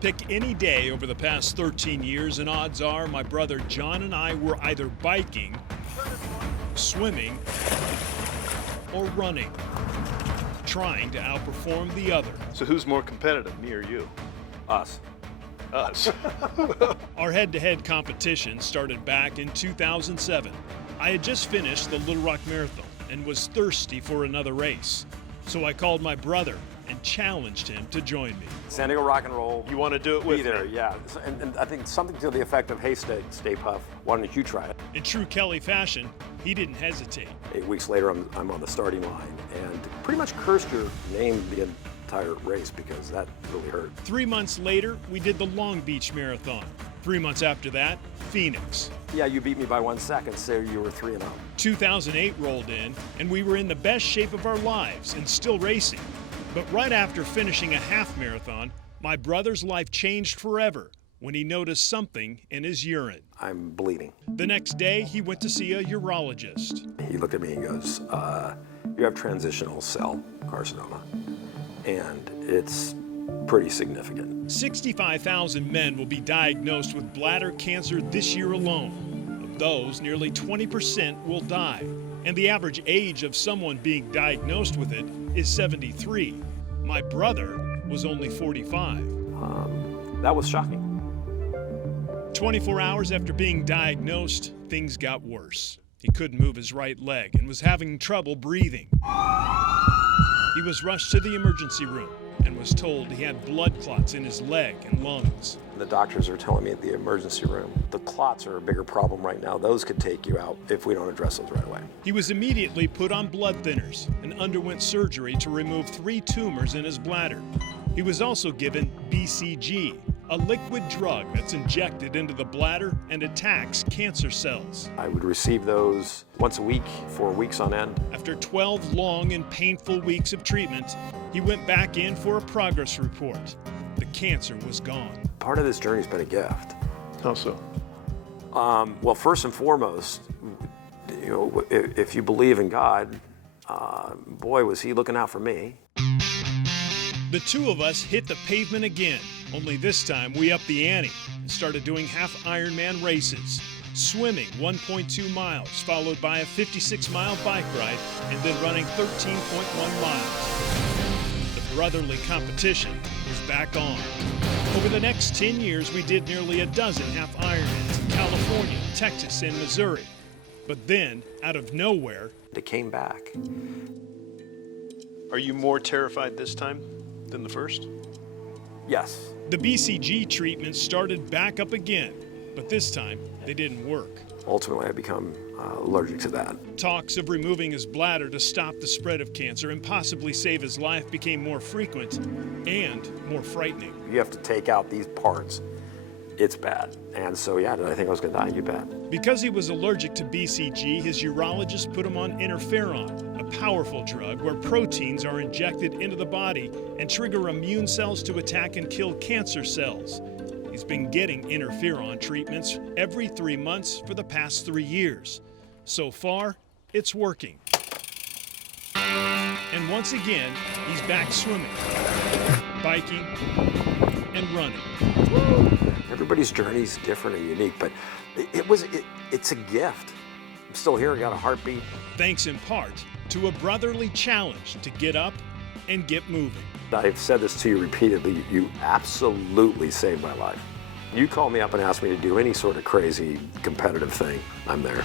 Pick any day over the past 13 years, and odds are my brother John and I were either biking, swimming, or running, trying to outperform the other. So who's more competitive, me or you? Us. Us. Our head-to-head competition started back in 2007. I had just finished the Little Rock Marathon and was thirsty for another race. So I called my brother and challenged him to join me. San Diego Rock and Roll. You want to do it with Be there, me? yeah. And I think something to the effect of, hey, Stay Puff, why don't you try it? In true Kelly fashion, he didn't hesitate. 8 weeks later, I'm on the starting line and pretty much cursed your name the entire race because that really hurt. 3 months later, we did the Long Beach Marathon. 3 months after that, Phoenix. Yeah, you beat me by 1 second, so you were 3-0. 2008 rolled in, and we were in the best shape of our lives and still racing. But right after finishing a half marathon, my brother's life changed forever when he noticed something in his urine. I'm bleeding. The next day, he went to see a urologist. He looked at me and goes, you have transitional cell carcinoma, and it's pretty significant. 65,000 men will be diagnosed with bladder cancer this year alone. Of those, nearly 20% will die. And the average age of someone being diagnosed with it is 73. My brother was only 45. That was shocking. 24 hours after being diagnosed, things got worse. He couldn't move his right leg and was having trouble breathing. He was rushed to the emergency room and was told he had blood clots in his leg and lungs. The doctors are telling me at the emergency room, the clots are a bigger problem right now. Those could take you out if we don't address those right away. He was immediately put on blood thinners and underwent surgery to remove 3 tumors in his bladder. He was also given BCG, a liquid drug that's injected into the bladder and attacks cancer cells. I would receive those once a week for weeks on end. After 12 long and painful weeks of treatment, he went back in for a progress report. The cancer was gone. Part of this journey's been a gift. How so? Well, first and foremost, you know, if you believe in God, boy, was he looking out for me. The two of us hit the pavement again, only this time we upped the ante and started doing half Ironman races. Swimming 1.2 miles, followed by a 56-mile bike ride, and then running 13.1 miles. The brotherly competition was back on. Over the next 10 years, we did nearly a dozen half Ironmans in California, Texas, and Missouri. But then, out of nowhere, It came back. Are you more terrified this time than the first? Yes. the BCG treatments started back up again, but this time they didn't work. Ultimately, I become allergic to that. Talks of removing his bladder to stop the spread of cancer and possibly save his life became more frequent and more frightening. You have to take out these parts. It's bad. And so, yeah, did I think I was going to die? You bet. Because he was allergic to BCG, his urologist put him on interferon, a powerful drug where proteins are injected into the body and trigger immune cells to attack and kill cancer cells. He's been getting interferon treatments every 3 months for the past 3 years. So far, it's working. And once again, he's back swimming, biking, and running. Everybody's journey is different and unique, but it's a gift. I'm still here, I got a heartbeat. Thanks in part to a brotherly challenge to get up and get moving. I've said this to you repeatedly, you absolutely saved my life. You call me up and ask me to do any sort of crazy competitive thing, I'm there.